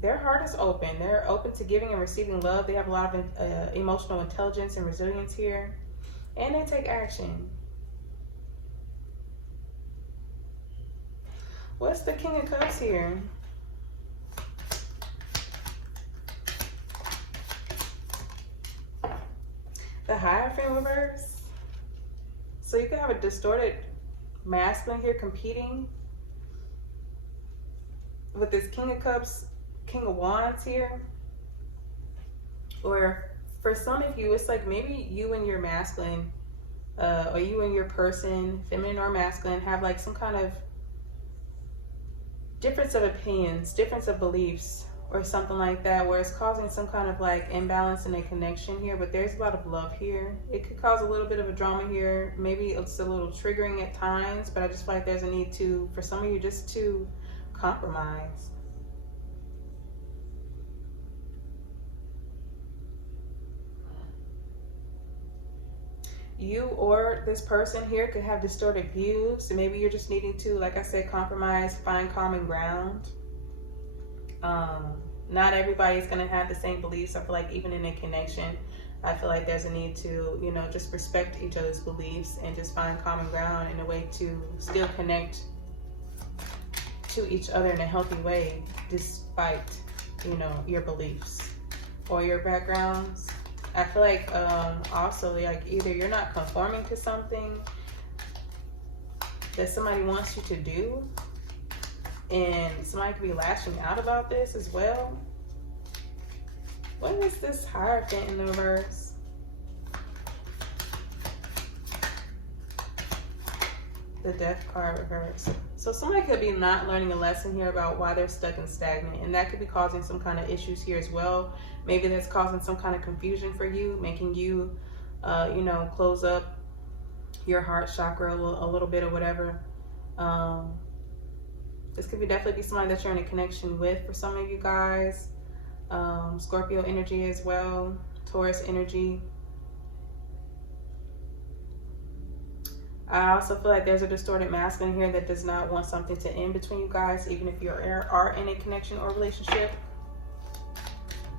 their heart is open. They're open to giving and receiving love. They have a lot of emotional intelligence and resilience here. And they take action. What's the King of Cups here? The Hierophant reverse. So you can have a distorted masculine here competing with this King of Cups, King of Wands here. Or for some of you, it's like maybe you and your masculine, or you and your person, feminine or masculine, have like some kind of difference of opinions, difference of beliefs, or something like that, where it's causing some kind of like imbalance in a connection here. But there's a lot of love here. It could cause a little bit of a drama here. Maybe it's a little triggering at times, but I just feel like there's a need to, for some of you, just to compromise. You or this person here could have distorted views. So maybe you're just needing to, like I said, compromise, find common ground. Not everybody's going to have the same beliefs. I feel like even in a connection, I feel like there's a need to, you know, just respect each other's beliefs and just find common ground in a way to still connect to each other in a healthy way, despite, you know, your beliefs or your backgrounds. I feel like also, like, either you're not conforming to something that somebody wants you to do, and somebody could be lashing out about this as well. What is this Hierophant in the reverse? The Death card reverse. So somebody could be not learning a lesson here about why they're stuck and stagnant, and that could be causing some kind of issues here as well. Maybe that's causing some kind of confusion for you, making you, you know, close up your heart chakra a little bit or whatever. This could definitely be somebody that you're in a connection with for some of you guys. Scorpio energy as well, Taurus energy. I also feel like there's a distorted masculine here that does not want something to end between you guys, even if you are in a connection or relationship.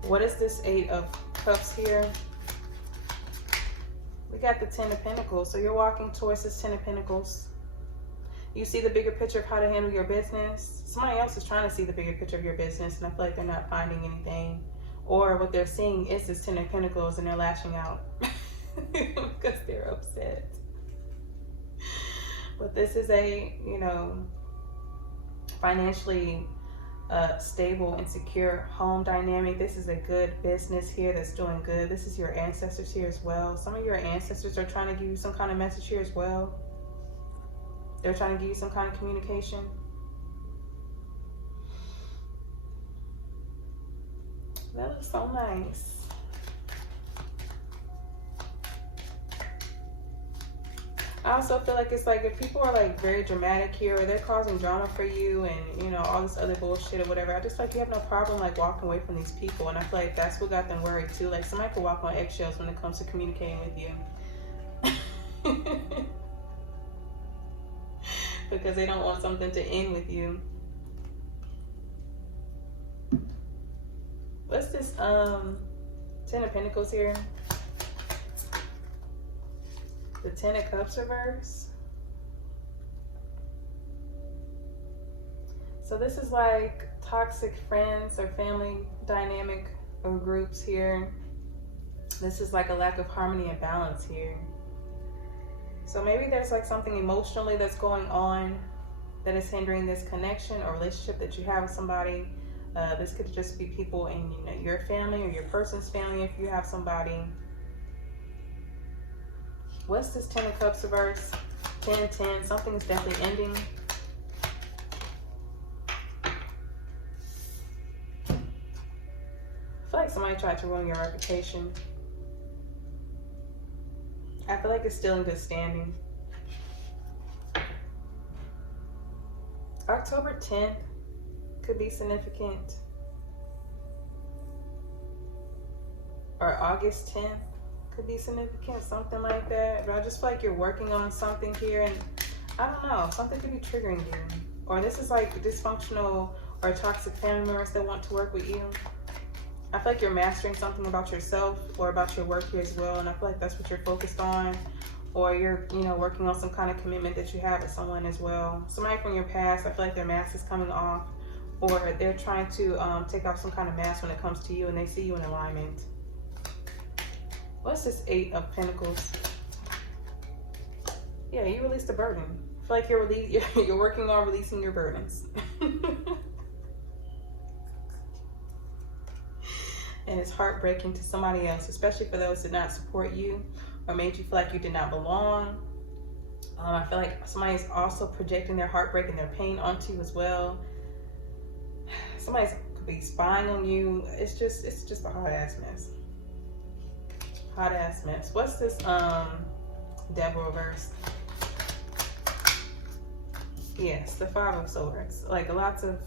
What is this Eight of Cups here? We got the Ten of Pentacles. So you're walking towards this Ten of Pentacles. You see the bigger picture of how to handle your business. Somebody else is trying to see the bigger picture of your business, and I feel like they're not finding anything. Or what they're seeing is this Ten of Pentacles and they're lashing out because they're upset. But this is a, you know, financially stable and secure home dynamic. This is a good business here that's doing good. This is your ancestors here as well. Some of your ancestors are trying to give you some kind of message here as well. They're trying to give you some kind of communication. That looks so nice. I also feel like it's like if people are like very dramatic here, or they're causing drama for you and, you know, all this other bullshit or whatever, I just feel like you have no problem like walking away from these people. And I feel like that's what got them worried too. Like somebody could walk on eggshells when it comes to communicating with you. Because they don't want something to end with you. What's this Ten of Pentacles here? The Ten of Cups reverse. So this is like toxic friends or family dynamic or groups here. This is like a lack of harmony and balance here. So maybe there's like something emotionally that's going on that is hindering this connection or relationship that you have with somebody. This could just be people in, you know, your family or your person's family if you have somebody. What's this Ten of Cups reverse? 10-10. Something is definitely ending. I feel like somebody tried to ruin your reputation. I feel like it's still in good standing. October 10th could be significant. Or August 10th could be significant, something like that. But I just feel like you're working on something here, and I don't know, something could be triggering you. Or this is like dysfunctional or toxic family members that want to work with you. I feel like you're mastering something about yourself or about your work here as well, and I feel like that's what you're focused on. Or you're, you know, working on some kind of commitment that you have with someone as well. Somebody from your past, I feel like their mask is coming off, or they're trying to take off some kind of mask when it comes to you, and they see you in alignment. What's this 8 of Pentacles? Yeah, you released a burden. I feel like you're working on releasing your burdens. And it's heartbreaking to somebody else, especially for those that did not support you or made you feel like you did not belong. I feel like somebody's also projecting their heartbreak and their pain onto you as well. Somebody could be spying on you. It's just a hot ass mess. Hot ass mess. What's this devil reverse? Yes, the 5 of Swords. Like lots of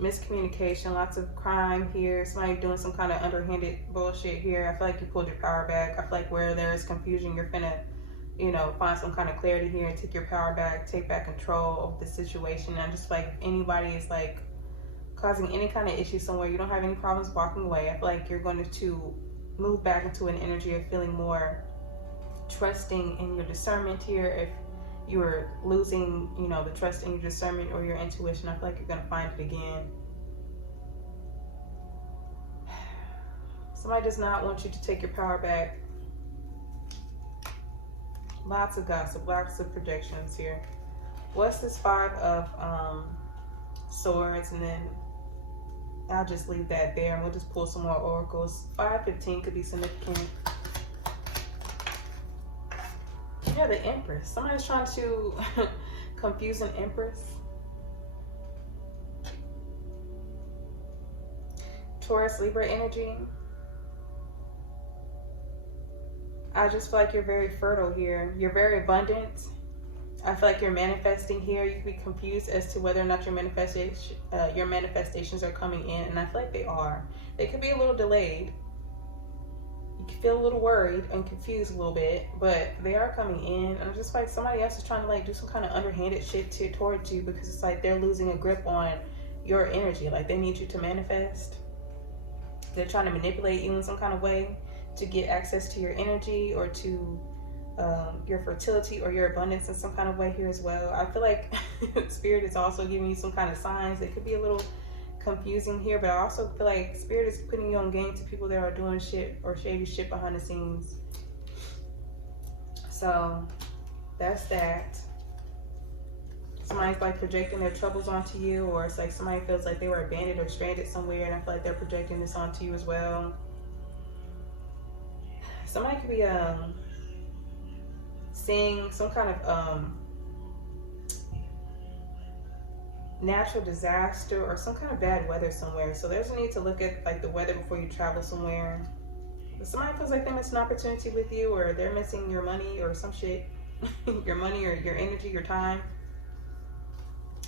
miscommunication, lots of crime here. Somebody doing some kind of underhanded bullshit here. I feel like you pulled your power back. I feel like where there is confusion, you're finna, you know, find some kind of clarity here and take your power back, take back control of the situation. And just like if anybody is like causing any kind of issue somewhere, you don't have any problems walking away. I feel like you're going to move back into an energy of feeling more trusting in your discernment here. If you are losing, you know, the trust in your discernment or your intuition, I feel like you're going to find it again. Somebody does not want you to take your power back. Lots of gossip, lots of projections here. What's this 5 of Swords? And then I'll just leave that there and we'll just pull some more oracles. 5-15 could be significant. Yeah, the Empress. Somebody's trying to confuse an Empress. Taurus, Libra energy. I just feel like you're very fertile here. You're very abundant. I feel like you're manifesting here. You could be confused as to whether or not your manifestations are coming in, and I feel like they are. They could be a little delayed. You can feel a little worried and confused a little bit, but they are coming in. And just like somebody else is trying to like do some kind of underhanded shit towards you, because it's like they're losing a grip on your energy. Like they need you to manifest. They're trying to manipulate you in some kind of way to get access to your energy or to your fertility or your abundance in some kind of way here as well. I feel like Spirit is also giving you some kind of signs. It could be a little confusing here, but I also feel like Spirit is putting you on game to people that are doing shit or shady shit behind the scenes. So that's that. Somebody's like projecting their troubles onto you, or it's like somebody feels like they were abandoned or stranded somewhere, and I feel like they're projecting this onto you as well. Somebody could be seeing some kind of natural disaster or some kind of bad weather somewhere. So there's a need to look at like the weather before you travel somewhere. But somebody feels like they missed an opportunity with you, or they're missing your money or some shit. Your money or your energy, your time,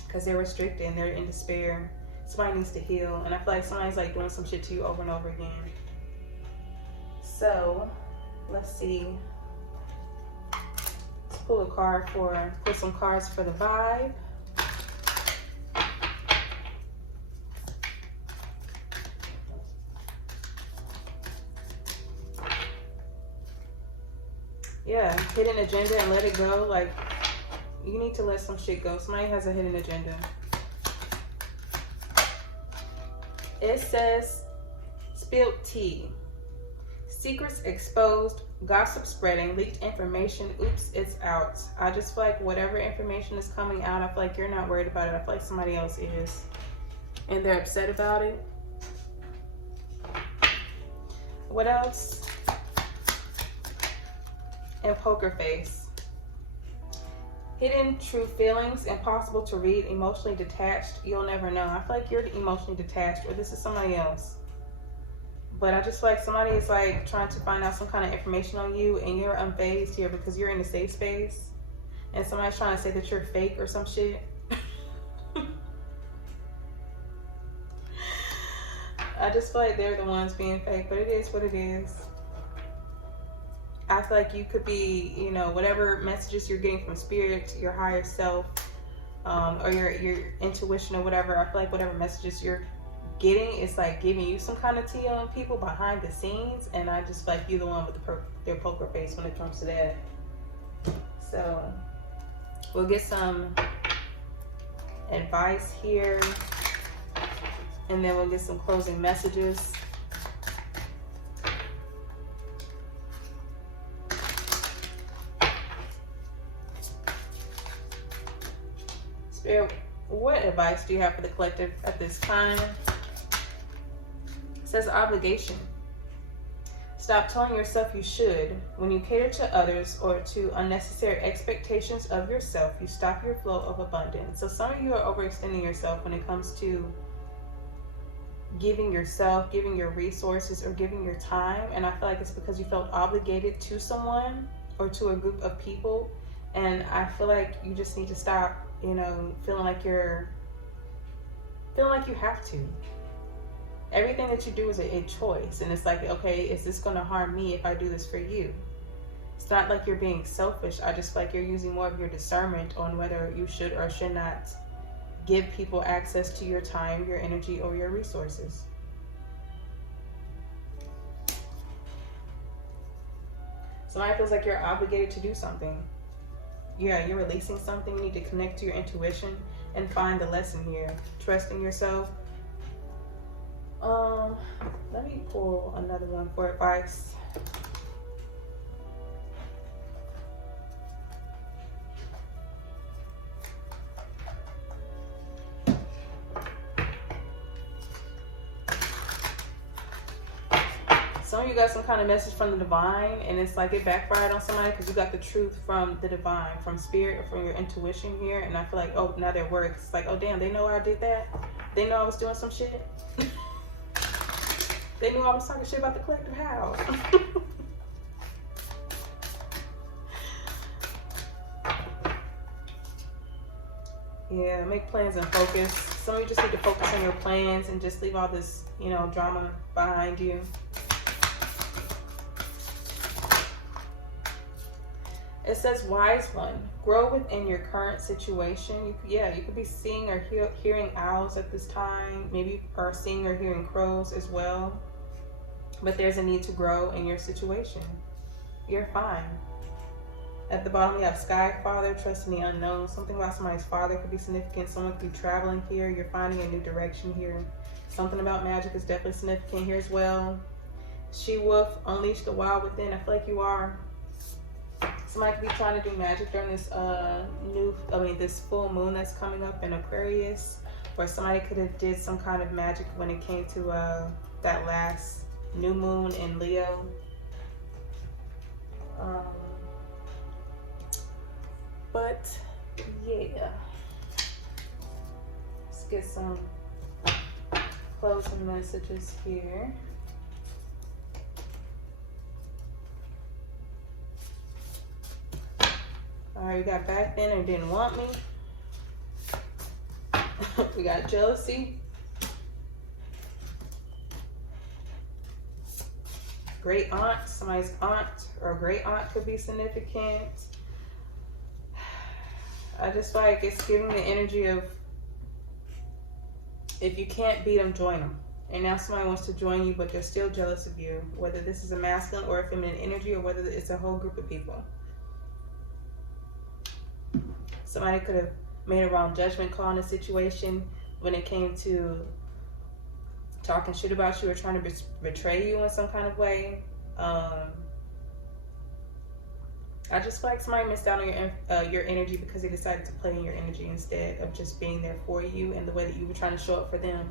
because they're restricted and they're in despair. Somebody needs to heal, and I feel like somebody's like doing some shit to you over and over again. So let's see. Let's pull a card pull some cards for the vibe. Yeah, hidden agenda and let it go. Like, you need to let some shit go. Somebody has a hidden agenda. It says, spilled tea. Secrets exposed, gossip spreading, leaked information, oops, it's out. I just feel like whatever information is coming out, I feel like you're not worried about it. I feel like somebody else is. And they're upset about it. What else? And poker face. Hidden true feelings, impossible to read, emotionally detached, you'll never know. I feel like you're emotionally detached, or this is somebody else. But I just feel like somebody is like trying to find out some kind of information on you, and you're unfazed here because you're in a safe space. And somebody's trying to say that you're fake or some shit. I just feel like they're the ones being fake, but it is what it is. I feel like you could be, you know, whatever messages you're getting from spirit, your higher self, or your intuition or whatever. I feel like whatever messages you're getting is like giving you some kind of tea on people behind the scenes, and I just feel like you're the one with their poker face when it comes to that. So we'll get some advice here, and then we'll get some closing messages. Spirit, what advice do you have for the collective at this time? It says obligation. Stop telling yourself you should. When you cater to others or to unnecessary expectations of yourself, you stop your flow of abundance. So some of you are overextending yourself when it comes to giving yourself, giving your resources, or giving your time. And I feel like it's because you felt obligated to someone or to a group of people. And I feel like you just need to stop, you know, feeling like you have to. Everything that you do is a choice, and it's like, okay, is this going to harm me if I do this for you? It's not like you're being selfish. I just feel like you're using more of your discernment on whether you should or should not give people access to your time, your energy, or your resources. Somebody feels like you're obligated to do something. Yeah, you're releasing something. You need to connect to your intuition and find the lesson here. Trusting yourself. Let me pull another one for advice. Some of you got some kind of message from the divine, and it's like it backfired on somebody because you got the truth from the divine, from spirit, or from your intuition here. And I feel like, oh, now they're worried. It's like, oh, damn, they know I did that? They know I was doing some shit? They knew I was talking shit about the collective. How? Yeah, make plans and focus. Some of you just need to focus on your plans and just leave all this, you know, drama behind you. It says, wise one, grow within your current situation. You could be seeing or hearing owls at this time. Maybe you are seeing or hearing crows as well. But there's a need to grow in your situation. You're fine. At the bottom, you have Sky Father, trust in the unknown. Something about somebody's father could be significant. Someone could be traveling here. You're finding a new direction here. Something about magic is definitely significant here as well. She-Wolf, unleash the wild within. I feel like you are. Somebody could be trying to do magic during this this full moon that's coming up in Aquarius. Or somebody could have did some kind of magic when it came to that last new moon in Leo. But yeah, let's get some closing messages here. All right, we got back then and didn't want me. We got jealousy. Great aunt, somebody's aunt or great aunt could be significant. I just feel like it's giving the energy of, if you can't beat them, join them. And now somebody wants to join you, but they're still jealous of you. Whether this is a masculine or a feminine energy, or whether it's a whole group of people. Somebody could have made a wrong judgment call in a situation when it came to talking shit about you or trying to betray you in some kind of way. I just feel like somebody missed out on your energy because they decided to play in your energy instead of just being there for you and the way that you were trying to show up for them.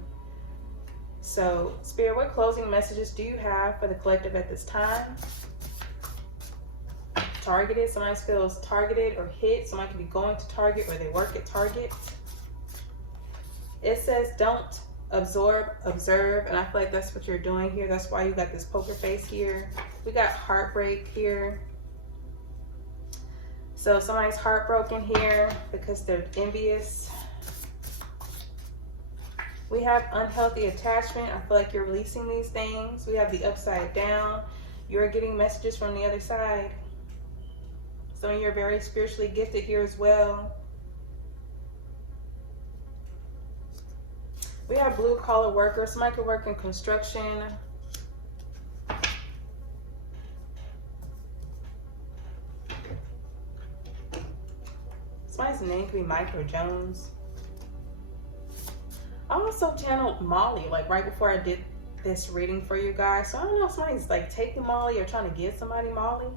So, Spirit, what closing messages do you have for the collective at this time? Targeted. Somebody feels targeted or hit. Somebody could be going to Target or they work at Target. It says don't Absorb, observe, and I feel like that's what you're doing here. That's why you got this poker face here. We got heartbreak here. So somebody's heartbroken here because they're envious. We have unhealthy attachment. I feel like you're releasing these things. We have the upside down. You're getting messages from the other side. Some of you are very spiritually gifted here as well. We have blue collar workers. Somebody could work in construction. Somebody's name could be Micro Jones. I also channeled Molly, like right before I did this reading for you guys. So I don't know if somebody's like taking Molly or trying to give somebody Molly.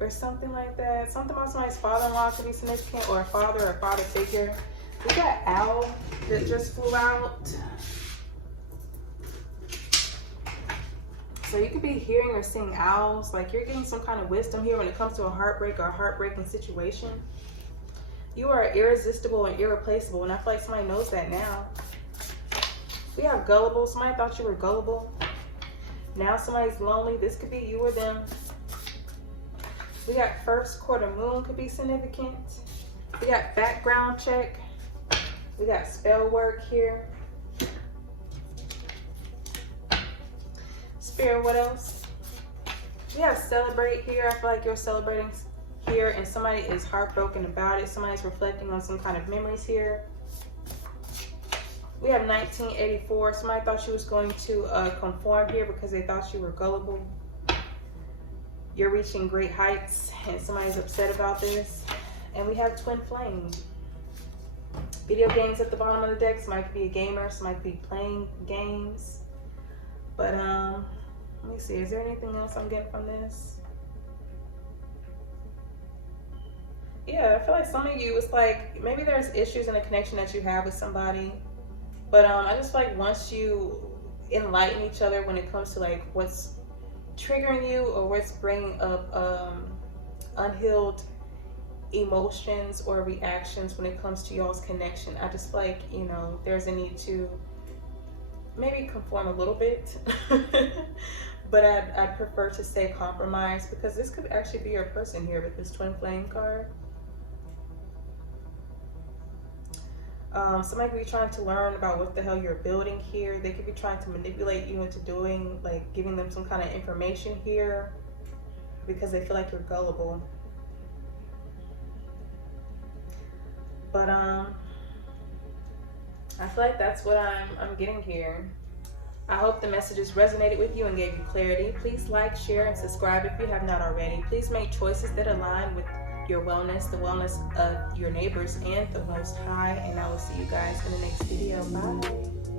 Or something like that. Something about somebody's father-in-law could be significant, or a father or father figure. We got Owl that just flew out. So you could be hearing or seeing owls. Like you're getting some kind of wisdom here when it comes to a heartbreak or a heartbreaking situation. You are irresistible and irreplaceable, and I feel like somebody knows that now. We have gullible. Somebody thought you were gullible. Now somebody's lonely. This could be you or them. We got first quarter moon could be significant. We got background check. We got spell work here. Spirit, what else? We have celebrate here. I feel like you're celebrating here and somebody is heartbroken about it. Somebody's reflecting on some kind of memories here. We have 1984. Somebody thought she was going to conform here because they thought you were gullible. You're reaching great heights and somebody's upset about this. And we have twin flame. Video games at the bottom of the deck. Somebody could be a gamer. Somebody could be playing games. But let me see. Is there anything else I'm getting from this? Yeah, I feel like some of you, it's like maybe there's issues in a connection that you have with somebody. But I just feel like once you enlighten each other when it comes to like what's triggering you or what's bringing up unhealed emotions or reactions when it comes to y'all's connection, I just feel like, you know, there's a need to maybe conform a little bit. But I'd prefer to stay compromised because this could actually be your person here with this twin flame card. Somebody could be trying to learn about what the hell you're building here. They could be trying to manipulate you into doing, like giving them some kind of information here because they feel like you're gullible. But I feel like that's what I'm getting here. I hope the messages resonated with you and gave you clarity. Please like, share, and subscribe if you have not already. Please make choices that align with your wellness, the wellness of your neighbors, and the Most High. And I will see you guys in the next video. Bye.